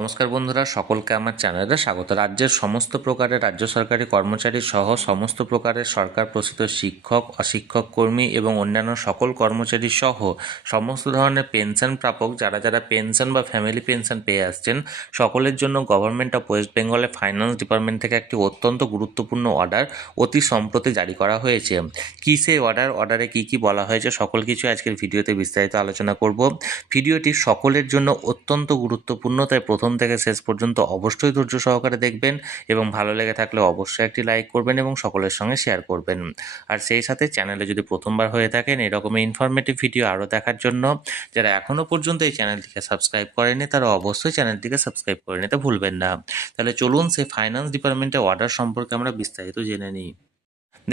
নমস্কার বন্ধুরা, সকলকে আমার চ্যানেলে স্বাগত। রাজ্যের সমস্ত প্রকারের রাজ্য সরকারি কর্মচারী সহ সমস্ত প্রকারের সরকার প্রসূত শিক্ষক, অশিক্ষক কর্মী এবং অন্যান্য সকল কর্মচারী সহ সমস্ত ধরনের পেনশন প্রাপক যারা যারা পেনশন বা ফ্যামিলি পেনশন পেয়ে আসছেন, সকলের জন্য গভর্নমেন্ট অফ ওয়েস্ট বেঙ্গলের ফাইন্যান্স ডিপার্টমেন্ট থেকে একটি অত্যন্ত গুরুত্বপূর্ণ অর্ডার অতি সম্প্রতি জারি করা হয়েছে। কী সেই অর্ডারে কী কী বলা হয়েছে সকল কিছু আজকের ভিডিওতে বিস্তারিত আলোচনা করব। ভিডিওটি সকলের জন্য অত্যন্ত গুরুত্বপূর্ণ, তাই প্রথম থেকে শেষ পর্যন্ত অবশ্যই ধৈর্য সহকারে দেখবেন এবং ভালো লেগে থাকলে অবশ্যই একটি লাইক করবেন এবং সকলের সঙ্গে শেয়ার করবেন। আর সেই সাথে চ্যানেলে যদি প্রথমবার হয়ে থাকেন এরকমই ইনফরমেটিভ ভিডিও আরও দেখার জন্য যারা এখনও পর্যন্ত এই চ্যানেলটিকে সাবস্ক্রাইব করেনি তারা অবশ্যই চ্যানেলটিকে সাবস্ক্রাইব করে নিতে ভুলবেন না। তাহলে চলুন সেই ফাইন্যান্স ডিপার্টমেন্টের অর্ডার সম্পর্কে আমরা বিস্তারিত জেনে নিই।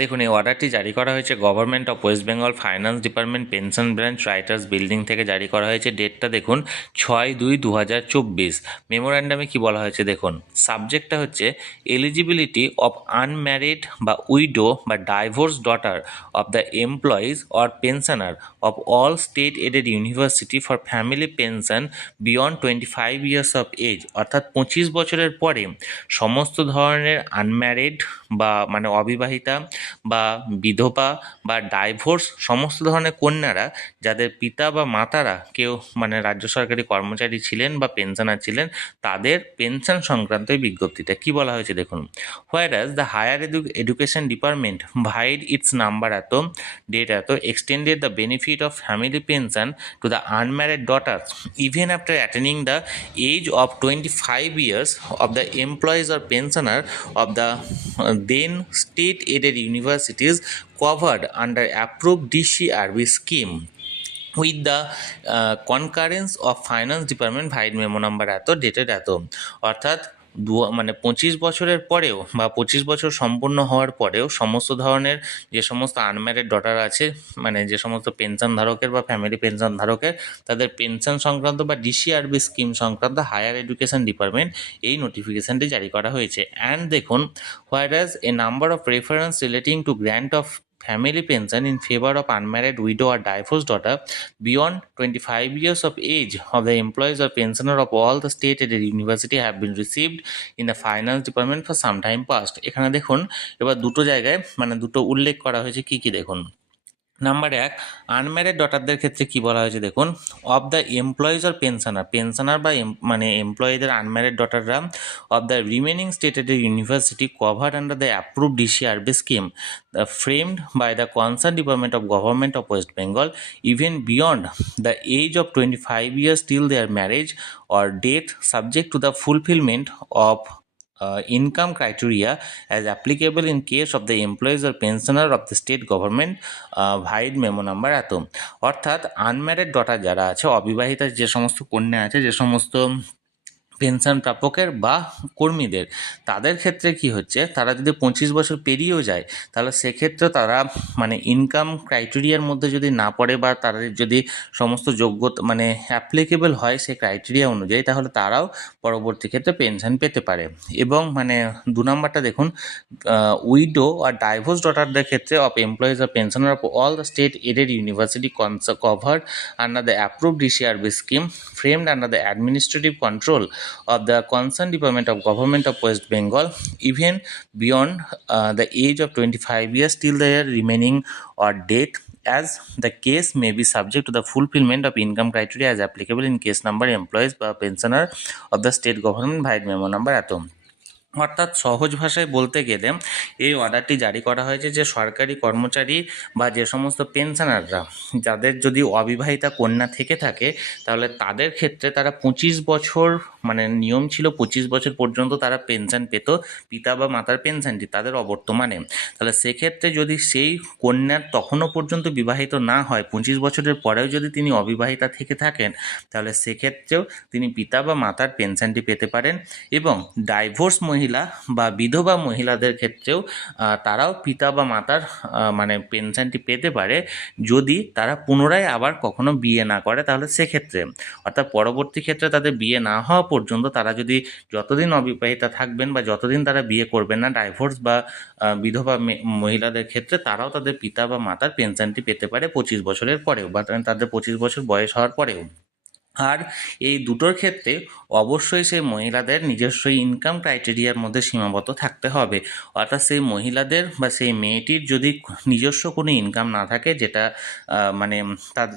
দেখুন, এই অর্ডারটি জারি করা হয়েছে government of West Bengal finance department pension branch writers building থেকে জারি করা হয়েছে। ডেটটা দেখুন 6/2/2024। মেমোরান্ডামে কি বলা হয়েছে দেখুন, সাবজেক্টটা হচ্ছে এলিজিবিলিটি অফ আনম্যারিড বা উইডো বা divorce daughter of the employees or pensioner of all state aided university for family pension beyond 25 years of age. অর্থাৎ 25 বছরের পরে সমস্ত ধরনের আনম্যারিড বা মানে অবিবাহিতা বা বিধবা বা ডাইভোর্স সমস্ত ধরনের কন্যারা যাদের পিতা বা মাতারা কেউ মানে রাজ্য সরকারি কর্মচারী ছিলেন বা পেনশনার ছিলেন, তাদের পেনশন সংক্রান্ত এই বিজ্ঞপ্তিটা কী বলা হয়েছে দেখুন। Whereas the higher education department vide its number এত ডেট এত extended the benefit of family pension to the unmarried daughter even after attaining the age of 25 years of the employees or pensioner of the then state aided universities covered under approved DCRB scheme with the concurrence of finance department vide memo number এত dated এত। অর্থাৎ 25 বছরের পরেও বা 25 বছর সম্পূর্ণ হওয়ার পরেও সমস্ত ধরনের যে সমস্ত আনম্যারিড ডটার আছে, মানে যে সমস্ত পেনশন ধারকের বা ফ্যামিলি পেনশন ধারকের, তাদের পেনশন সংক্রান্ত বা ডিসিআরবি স্কিম সংক্রান্ত হায়ার এডুকেশন ডিপার্টমেন্ট এই নোটিফিকেশনটি জারি করা হয়েছে। অ্যান্ড দেখুন, হোয়ারাজ এ number of reference relating to grant of family pension in favor of unmarried widow or divorced daughter beyond 25 years of age of the employees or pensioner of all the state aided university have been received in the finance department for some time past। এখানে দেখুন এবার দুটো জায়গায় মানে দুটো উল্লেখ করা হয়েছে, কি কি দেখুন। নাম্বার 1, আনম্যারিড ডটারদের ক্ষেত্রে কি বলা হয়েছে দেখুন, of the employees or pensioner বা মানে এমপ্লয়ীদের আনম্যারিড ডটাররা of the remaining stated university covered under the approved DCRB scheme framed by the concerned department of government of West Bengal even beyond the age of 25 years till their marriage or death, subject to the fulfillment of income criteria as applicable in case of the employees or pensioner of the state government vide memo number এত। অর্থাৎ unmarried daughter যারা আছে, অবিবাহিতা যে সমস্ত কন্যা আছে, যে সমস্ত পেনশন প্রাপকের বা কর্মীদের, তাদের ক্ষেত্রে কি হচ্ছে, তারা যদি 25 বছর পেরিয়েও যায় তাহলে সেক্ষেত্রে তারা মানে ইনকাম ক্রাইটেরিয়ার মধ্যে যদি না পড়ে বা তাদের যদি সমস্ত যোগ্যতা মানে অ্যাপ্লিকেবল হয় সেই ক্রাইটেরিয়া অনুযায়ী, তাহলে তারাও পরবর্তী ক্ষেত্রে পেনশন পেতে পারে। এবং মানে 2 নম্বরটা দেখুন, উইডো আর ডাইভোর্স ডটারদের ক্ষেত্রে অফ এমপ্লয়িজ আর pensioner of all the state aided university covered under the approved DCRB scheme framed under the administrative control of the concerned department of government of West Bengal even beyond the age of 25 years till their remaining or death, as the case may be subject to the fulfillment of income criteria as applicable in case number employees বা pensioner of the state government vide memo number এত। অর্থাৎ সহজ ভাষায় বলতে গেলে এই অর্ডারটি জারি করা হয়েছে যে সরকারি কর্মচারী বা যে সমস্ত পেনশনাররা যাদের যদি অবিবাহিতা কন্যা থেকে থাকে, তাহলে তাদের ক্ষেত্রে তারা 25 বছর মানে নিয়ম ছিল 25 বছর পর্যন্ত তারা পেনশন পেত, পিতা বা মাতার পেনশনটি তাদের অবর্তমানে। তাহলে সেক্ষেত্রে যদি সেই কন্যার তখনও পর্যন্ত বিবাহিত না হয়, 25 বছরের পরেও যদি তিনি অবিবাহিতা থেকে থাকেন, তাহলে সেক্ষেত্রেও তিনি পিতা বা মাতার পেনশনটি পেতে পারেন। এবং ডাইভোর্স মহিলা বা বিধবা মহিলাদের ক্ষেত্রেও তারাও পিতা বা মাতার মানে পেনশনটি পেতে পারে যদি তারা পুনরায় আবার কখনো বিয়ে না করে, তাহলে সেক্ষেত্রে অর্থাৎ পরবর্তী ক্ষেত্রে তাদের বিয়ে না হওয়া পর্যন্ত তারা যদি যতদিন অবিবাহিতা থাকবেন বা যতদিন তারা বিয়ে করবেন না, ডাইভোর্স বা বিধবা মহিলাদের ক্ষেত্রে তারাও তাদের পিতা বা মাতার পেনশনটি পেতে পারে 25 বছরের পরেও বা তাদের 25 বছর বয়স হওয়ার পরেও। আর এই দুটোর ক্ষেত্রে অবশ্যই সেই মহিলাদের নিজস্ব ইনকাম ক্রাইটেরিয়ার মধ্যে সীমাবদ্ধ থাকতে হবে। অর্থাৎ সেই মহিলাদের বা সেই মেয়েটির যদি নিজস্ব কোনো ইনকাম না থাকে, যেটা মানে তার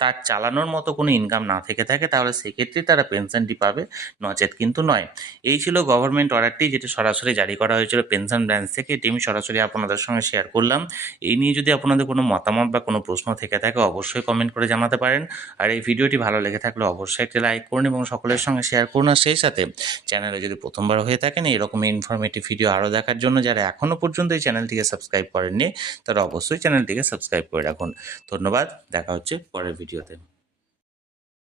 তার চালানোর মতো কোনো ইনকাম না থেকে থাকে, তাহলে সেক্ষেত্রেই তারা পেনশনটি পাবে, নচেত কিন্তু নয়। এই ছিল গভর্নমেন্ট অর্ডারটি, যেটি সরাসরি জারি করা হয়েছিল পেনশন ব্রাঞ্চ থেকে। এটি আমি সরাসরি আপনাদের সঙ্গে শেয়ার করলাম। এই নিয়ে যদি আপনাদের কোনো মতামত বা কোনো প্রশ্ন থেকে থাকে, অবশ্যই কমেন্ট করে জানাতে পারেন। আর এই ভিডিওটি ভালো লেগে থাকলে অবশ্যই একটি লাইক করুন এবং সকলের সঙ্গে শেয়ার করুন। আর সেই সাথে চ্যানেলে যদি প্রথমবার হয়ে থাকেন, এরকম ইনফরমেটিভ ভিডিও আরও দেখার জন্য যারা এখনও পর্যন্ত এই চ্যানেলটিকে সাবস্ক্রাইব করেননি, তারা অবশ্যই চ্যানেলটিকে সাবস্ক্রাইব করে রাখুন। ধন্যবাদ, দেখা হচ্ছে পরের ভিডিওতে।